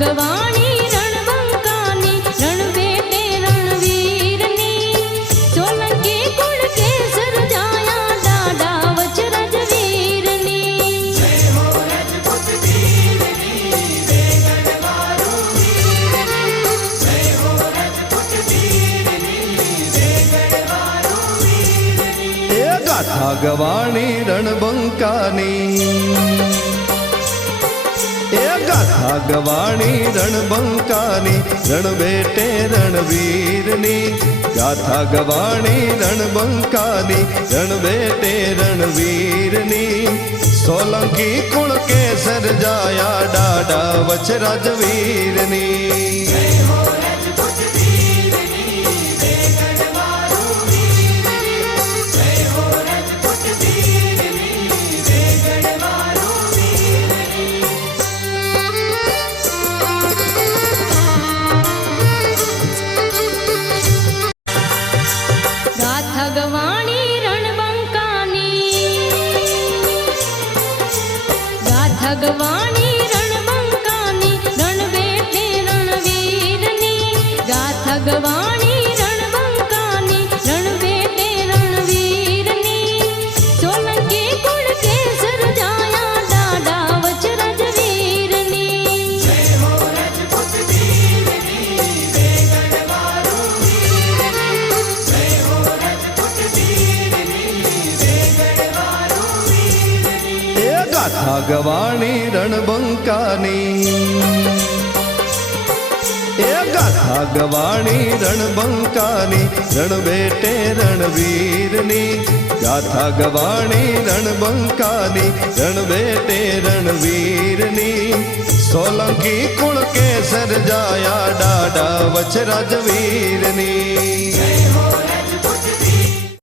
गाथागवाणी रणबंकानी रणबेटे रणवीरनी सोलंकी कुल केसर जाया डाडा वच रजवीरनी जय हो रजपुत वीरनी वेगड़वारू वीरनी जय हो रजपुत वीरनी वेगड़वारू वीरनी ए गाथागवाणी रणबंकानी गाथागवाणी रणबंकानी रणबेटे रणवीरनी गाथागवाणी रणबंकानी रणबेटे रणवीरनी सोलंकी कुल केसर जाया डाडा वच रजवीरनी जय हो रजपुत वीरनी वेगड़वारू वीरनी जय हो रजपुत वीरनी वेगड़वारू वीरनी गाथागवाणी रणबंकानी गाथागवाणी रणबंकानी रणबेटे रणवीरनी गाथागवाणी रणबंकानी रणबेटे रणवीरनी सोलंकी कुल केसर जाया डाडा वच रजवीरनी जय हो रजपुत वीरनी वेगड़वारू वीरनी जय हो रजपुत वीरनी वेगड़वारू वीरनी ए गाथागवाणी रणबंकानी गाथागवाणी रणबंकानी रणबेटे रणवीरनी गाथागवाणी रणबंकानी रणबेटे रणवीरनी सोलंकी कुल केसर जाया डाडा वच रजवीरनी